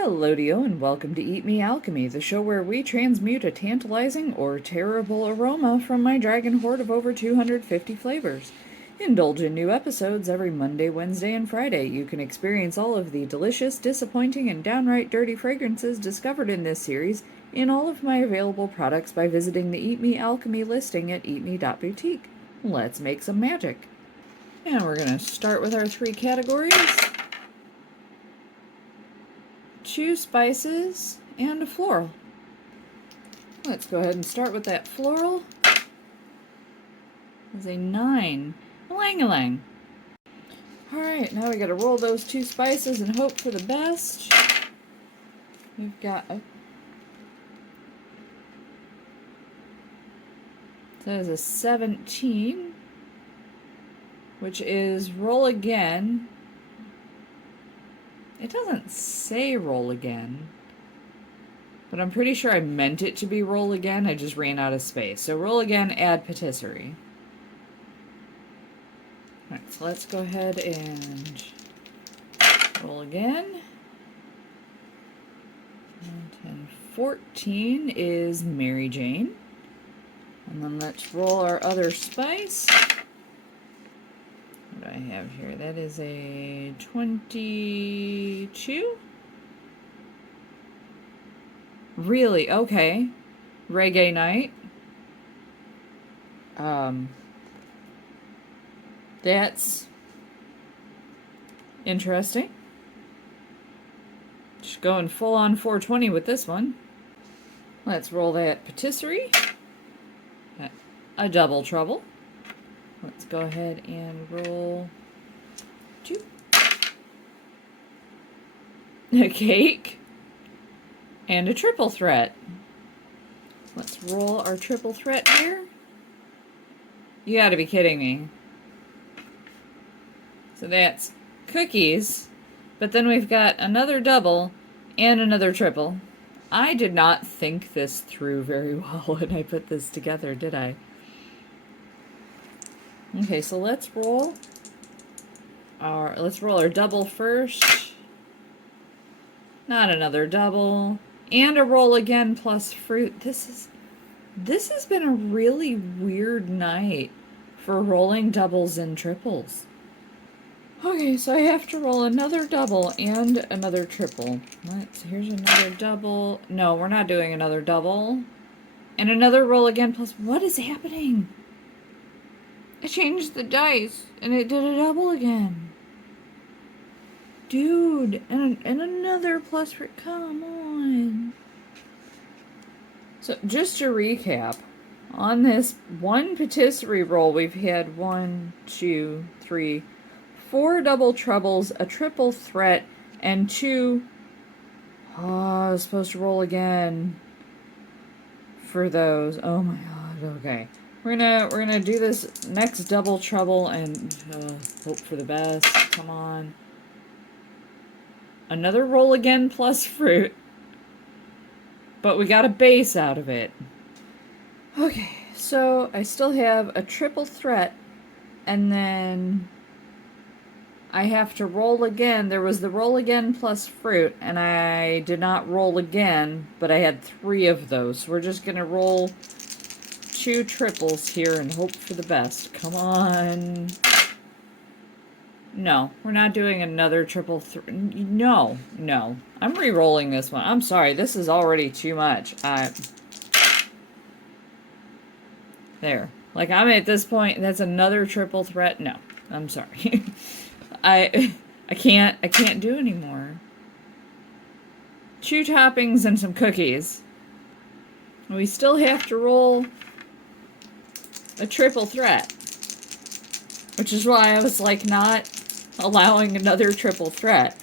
Hello Dio and welcome to Eat Me Alchemy, the show where we transmute a tantalizing or terrible aroma from my dragon hoard of over 250 flavors. Indulge in new episodes every Monday, Wednesday, and Friday. You can experience all of the delicious, disappointing, and downright dirty fragrances discovered in this series in all of my available products by visiting the Eat Me Alchemy listing at eatme.boutique. Let's make some magic. And we're going to start with our 3 categories. 2 spices, and a floral. Let's go ahead and start with that floral. It's a 9. Ylang-ylang. Alright, now we gotta roll those 2 spices and hope for the best. We've got a... That is a 17, which is roll again. It doesn't say roll again, but I'm pretty sure I meant it to be roll again. I just ran out of space. So roll again, add patisserie. Alright, so let's go ahead and roll again. 10, 14 is Mary Jane. And then let's roll our other spice. What do I have here? That is a 22? Really? Okay. Reggae night. That's interesting. Just going full on 420 with this one. Let's roll that patisserie. A double trouble. Let's go ahead and roll 2. A cake. And a triple threat. Let's roll our triple threat here. You gotta be kidding me. So that's cookies, but then we've got another double and another triple. I did not think this through very well when I put this together, did I? Okay, so let's roll our double first. Not another double. And a roll again plus fruit. This has been a really weird night for rolling doubles and triples. Okay, so I have to roll another double and another triple. Here's another double. No, we're not doing another double. And another roll again plus... What is happening? I changed the dice, and it did a double again. Dude, and another plus for... Come on. So, just to recap, on this one patisserie roll, we've had 1, 2, 3, 4 double troubles, a triple threat, and 2... Oh, I was supposed to roll again for those. Oh my god, okay. We're gonna do this next double trouble and hope for the best. Come on. Another roll again plus fruit. But we got a base out of it. Okay, so I still have a triple threat, and then I have to roll again. There was the roll again plus fruit, and I did not roll again, but I had 3 of those. So we're just gonna roll 2 triples here and hope for the best. Come on. No, we're not doing another triple. No. I'm re-rolling this one. I'm sorry. This is already too much. There. Like, I'm at this point. That's another triple threat. No, I'm sorry. I can't do anymore. 2 toppings and some cookies. We still have to roll a triple threat, which is why I was like not allowing another triple threat.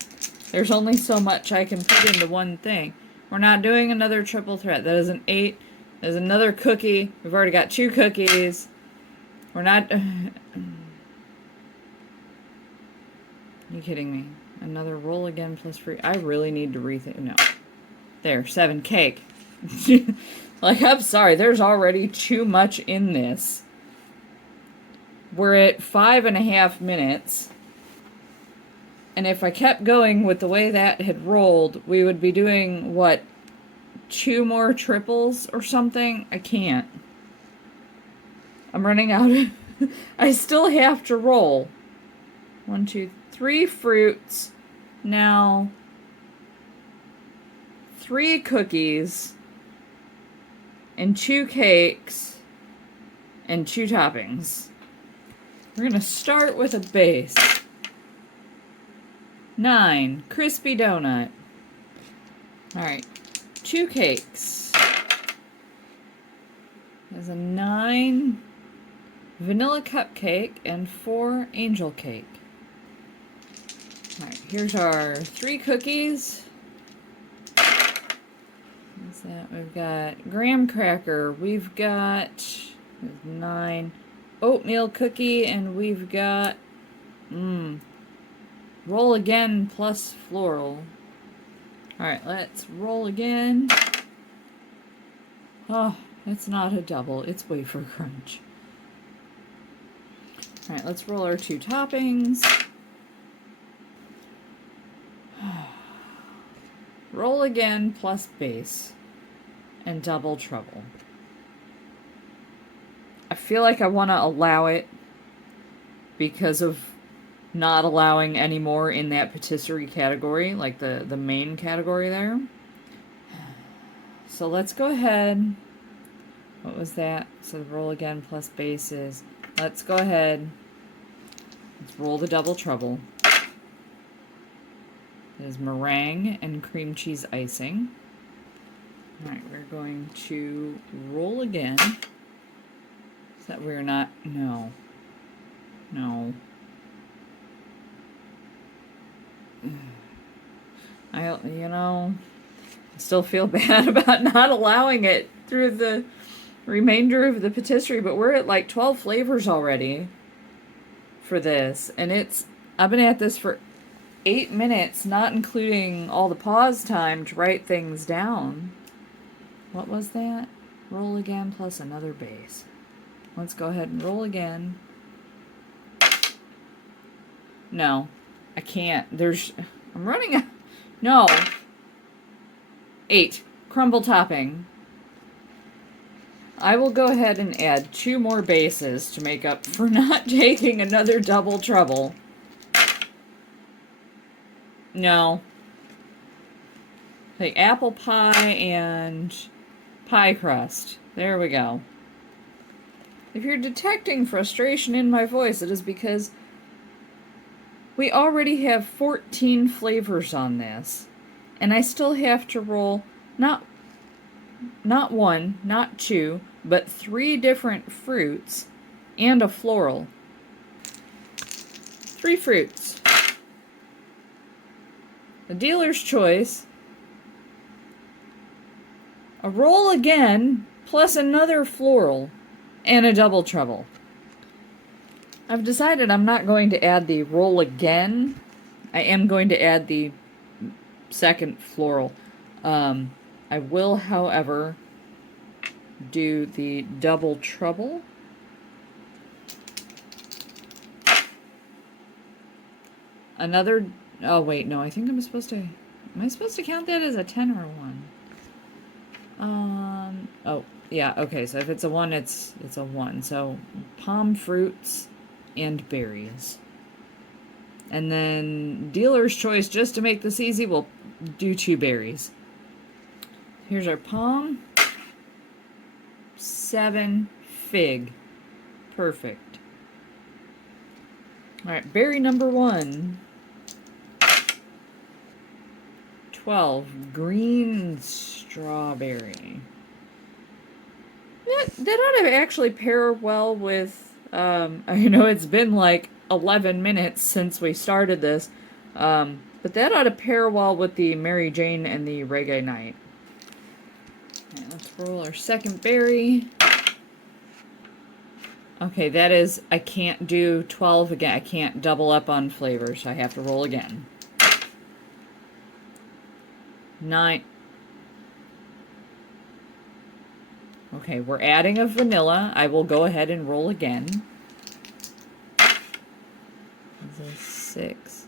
There's only so much I can put into one thing. We're not doing another triple threat. That is an 8. There's another cookie. We've already got 2 cookies. We're not... Are you kidding me? Another roll again plus free. I really need to rethink. No. There, 7 cake. Like, I'm sorry. There's already too much in this. We're at 5.5 minutes. And if I kept going with the way that had rolled, we would be doing, what, 2 more triples or something? I can't. I'm running out of... I still have to roll. 1, 2, 3 fruits. Now, 3 cookies. And 2 cakes. And 2 toppings. We're going to start with a base. 9, crispy donut. Alright, 2 cakes. There's a 9 vanilla cupcake and 4 angel cake. Alright, here's our 3 cookies. What's that? We've got graham cracker. We've got 9 oatmeal cookie, and we've got roll again plus floral. Alright, let's roll again. Oh, it's not a double, it's wafer crunch. Alright, let's roll our 2 toppings. Roll again plus base. And double trouble. I feel like I want to allow it because of not allowing any more in that patisserie category, like the main category there. So let's go ahead. What was that? So roll again plus bases. Let's go ahead. Let's roll the double trouble. There's meringue and cream cheese icing. Alright, we're going to roll again. Is that we're not? No. No. You know, I still feel bad about not allowing it through the remainder of the patisserie, but we're at like 12 flavors already for this, and I've been at this for 8 minutes, not including all the pause time to write things down. What was that? Roll again plus another base. Let's go ahead and roll again. No, I can't. I'm running out. No. 8. Crumble topping. I will go ahead and add 2 more bases to make up for not taking another double trouble. No. Like apple pie and pie crust. There we go. If you're detecting frustration in my voice, it is because we already have 14 flavors on this, and I still have to roll not 1, not 2, but 3 different fruits and a floral. 3 fruits. The dealer's choice. A roll again, plus another floral, and a double trouble. I've decided I'm not going to add the roll again. I am going to add the second floral. I will, however, do the double trouble. Another... Oh, wait, no, I think I'm supposed to... Am I supposed to count that as a 10 or a 1? Oh, yeah, okay, so if it's a 1, it's a 1. So, palm fruits and berries. And then, dealer's choice, just to make this easy, we'll do 2 berries. Here's our palm. 7 fig. Perfect. Alright, berry number 1. 12 green strawberry. That ought to actually pair well with, I know it's been like 11 minutes since we started this, but that ought to pair well with the Mary Jane and the Reggae Night. Right, let's roll our second berry. Okay, that is, I can't do 12 again. I can't double up on flavors, so I have to roll again. 9. Okay, we're adding a vanilla. I will go ahead and roll again. That's a 6,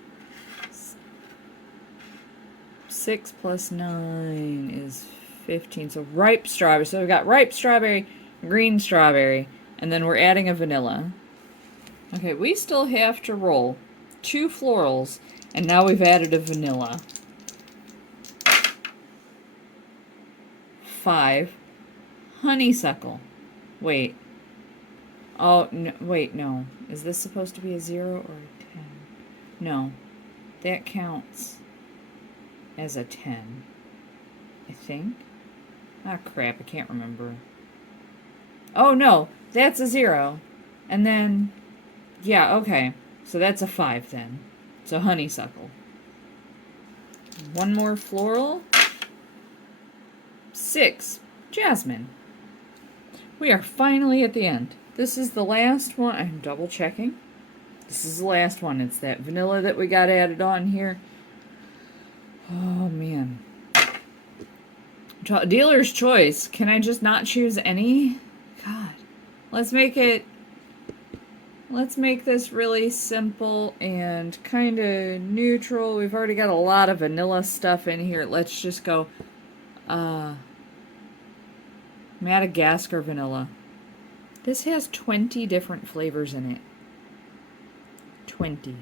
6 plus 9 is 15. So ripe strawberry. So we've got ripe strawberry, green strawberry, and then we're adding a vanilla. Okay, we still have to roll 2 florals, and now we've added a vanilla. 5. Honeysuckle. Wait. Oh, no, wait, no. Is this supposed to be a 0 or a 10? No. That counts as a 10. I think. Ah, crap, I can't remember. Oh, no. That's a 0. And then, yeah, okay. So that's a 5 then. So honeysuckle. 1 more floral. 6. Jasmine. We are finally at the end. This is the last one. I'm double checking. This is the last one. It's that vanilla that we got added on here. Oh, man. Dealer's choice. Can I just not choose any? God. Let's make this really simple and kind of neutral. We've already got a lot of vanilla stuff in here. Let's just go Madagascar vanilla. This has 20 different flavors in it. 20.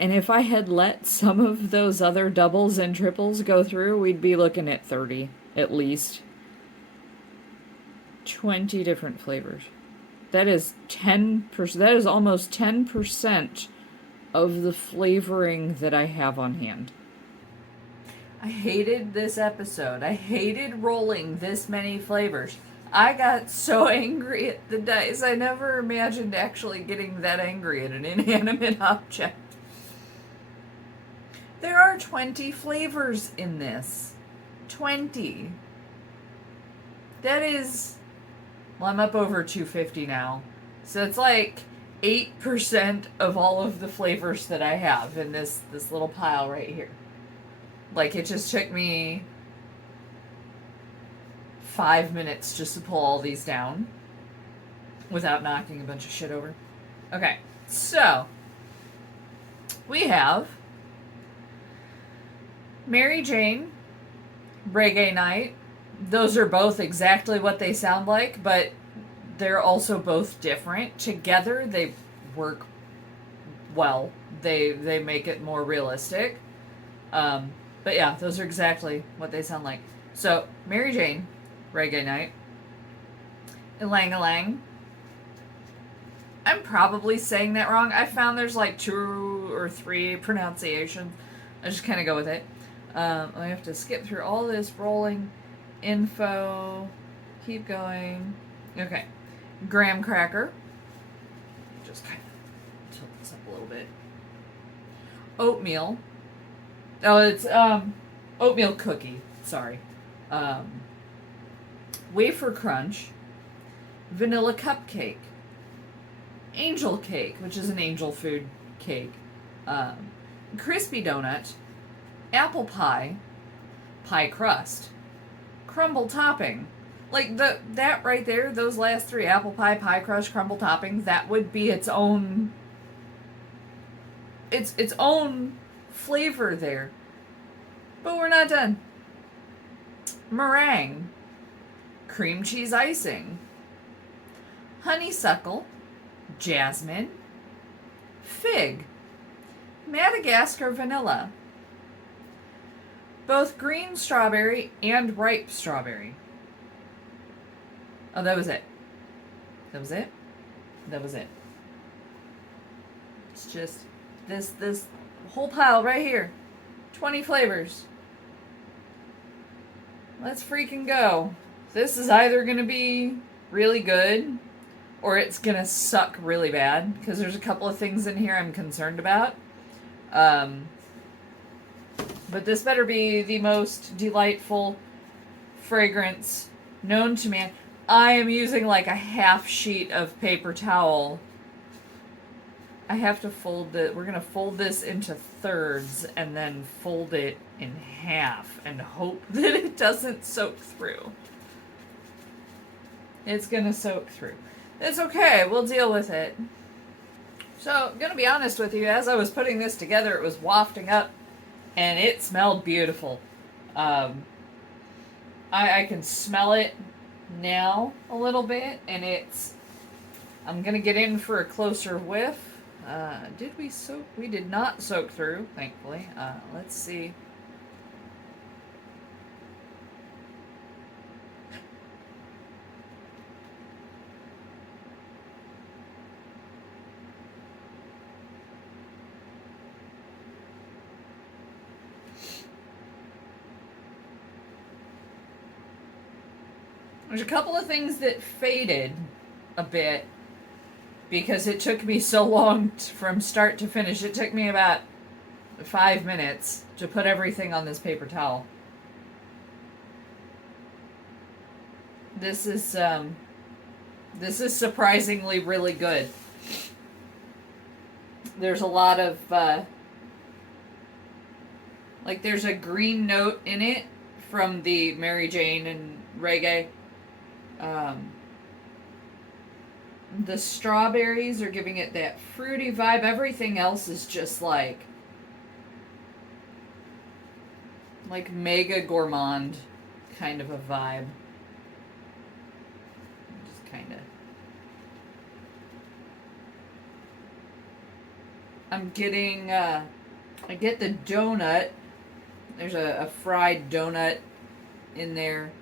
And if I had let some of those other doubles and triples go through, we'd be looking at 30, at least. 20 different flavors. That is 10%. That is almost 10% of the flavoring that I have on hand. I hated this episode. I hated rolling this many flavors. I got so angry at the dice. I never imagined actually getting that angry at an inanimate object. There are 20 flavors in this. 20. That is... Well, I'm up over 250 now. So it's like 8% of all of the flavors that I have in this little pile right here. Like, it just took me 5 minutes just to pull all these down without knocking a bunch of shit over. Okay, so we have Mary Jane, Reggae Night. Those are both exactly what they sound like, but they're also both different. Together, they work well. They make it more realistic. But yeah, those are exactly what they sound like. So, Mary Jane, Reggae Night. Ilang-a-lang. I'm probably saying that wrong. I found there's like 2 or 3 pronunciations. I just kind of go with it. I have to skip through all this rolling info. Keep going. Okay. Graham cracker. Just kind of tilt this up a little bit. Oatmeal. Oh, it's oatmeal cookie. Sorry. Wafer crunch. Vanilla cupcake. Angel cake, which is an angel food cake. Crispy donut. Apple pie. Pie crust. Crumble topping. Like, that right there, those last 3, apple pie, pie crust, crumble topping, that would be its own flavor there. But we're not done. Meringue. Cream cheese icing. Honeysuckle. Jasmine. Fig. Madagascar vanilla. Both green strawberry and ripe strawberry. Oh, that was it. That was it? That was it. It's just this whole pile right here. 20 flavors. Let's freaking go. This is either going to be really good or it's going to suck really bad because there's a couple of things in here I'm concerned about. But this better be the most delightful fragrance known to man. I am using like a half sheet of paper towel. I have to fold it. We're going to fold this into thirds and then fold it in half and hope that it doesn't soak through. It's going to soak through. It's okay. We'll deal with it. So, I'm going to be honest with you. As I was putting this together, it was wafting up And it smelled beautiful. I can smell it now a little bit, and I'm gonna get in for a closer whiff. Did we soak? We did not soak through, thankfully. Let's see. There's a couple of things that faded a bit because it took me so long from start to finish. It took me about 5 minutes to put everything on this paper towel. This is surprisingly really good. There's a lot of like there's a green note in it from the Mary Jane and Reggae. The strawberries are giving it that fruity vibe. Everything else is just like mega gourmand kind of a vibe. Just kind of. I'm getting, I get the donut. There's a fried donut in there.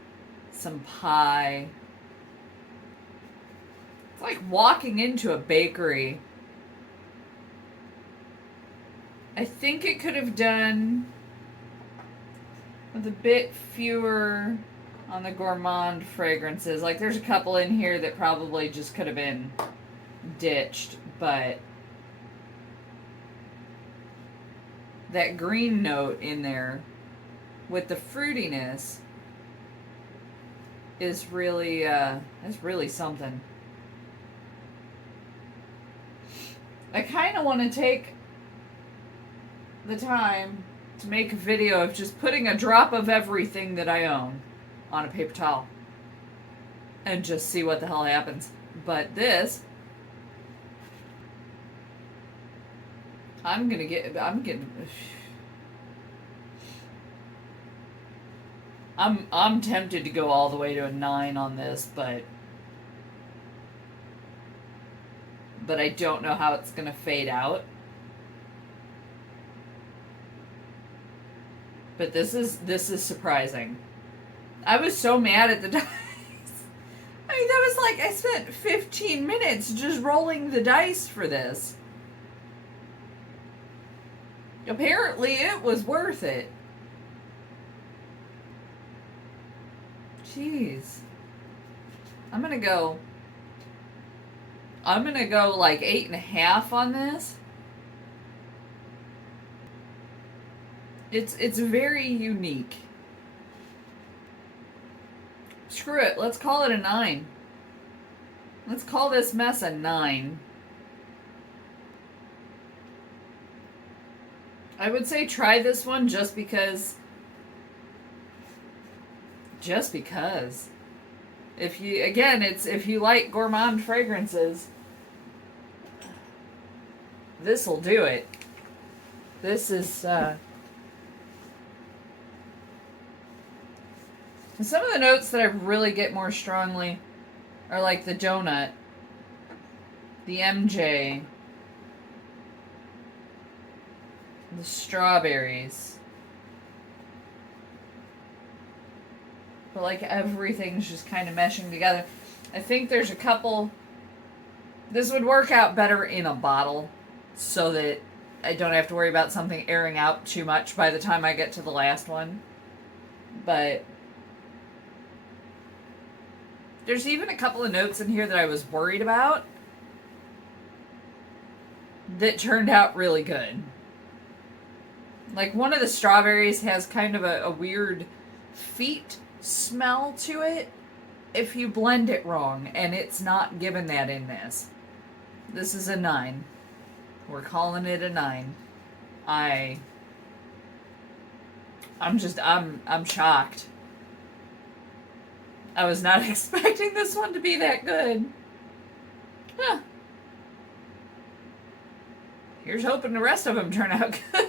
Some pie. It's like walking into a bakery. I think it could have done with a bit fewer on the gourmand fragrances. Like there's a couple in here that probably just could have been ditched, but that green note in there with the fruitiness is really something. I kind of want to take the time to make a video of just putting a drop of everything that I own on a paper towel and just see what the hell happens. But this, I'm tempted to go all the way to a 9 on this, but I don't know how it's gonna fade out. But this is surprising. I was so mad at the dice. I mean, that was like I spent 15 minutes just rolling the dice for this. Apparently it was worth it. Jeez. I'm gonna go like 8.5 on this. It's very unique. Screw it. Let's call it a 9. Let's call this mess a 9. I would say try this one just because. If you like gourmand fragrances, this'll do it. This is some of the notes that I really get more strongly are like the donut, the MJ, the strawberries. But like everything's just kind of meshing together. I think there's a couple. This would work out better in a bottle so that I don't have to worry about something airing out too much by the time I get to the last one. But there's even a couple of notes in here that I was worried about that turned out really good. Like one of the strawberries has kind of a weird feet smell to it if you blend it wrong, and it's not given that in this. This is a 9. We're calling it a 9. I'm shocked. I was not expecting this one to be that good. Huh. Here's hoping the rest of them turn out good.